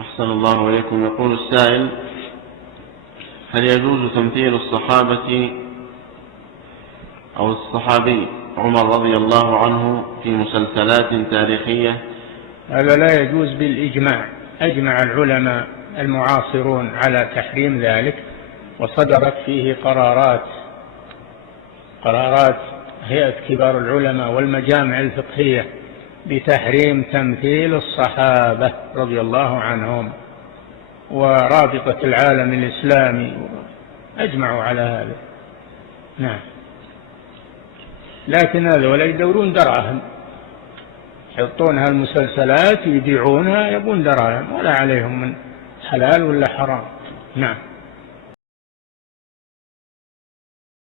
أحسن الله إليكم. يقول السائل: هل يجوز تمثيل الصحابة أو الصحابي عمر رضي الله عنه في مسلسلات تاريخية؟ هذا لا يجوز بالإجماع، أجمع العلماء المعاصرون على تحريم ذلك، وصدرت فيه قرارات هيئة كبار العلماء والمجامع الفقهية بتحريم تمثيل الصحابة رضي الله عنهم، ورابطة العالم الإسلامي أجمعوا على هذا. نعم. لكن هذا ولا يدورون دراهم، يحطونها المسلسلات يبيعونها، يبون دراهم، ولا عليهم من حلال ولا حرام. نعم.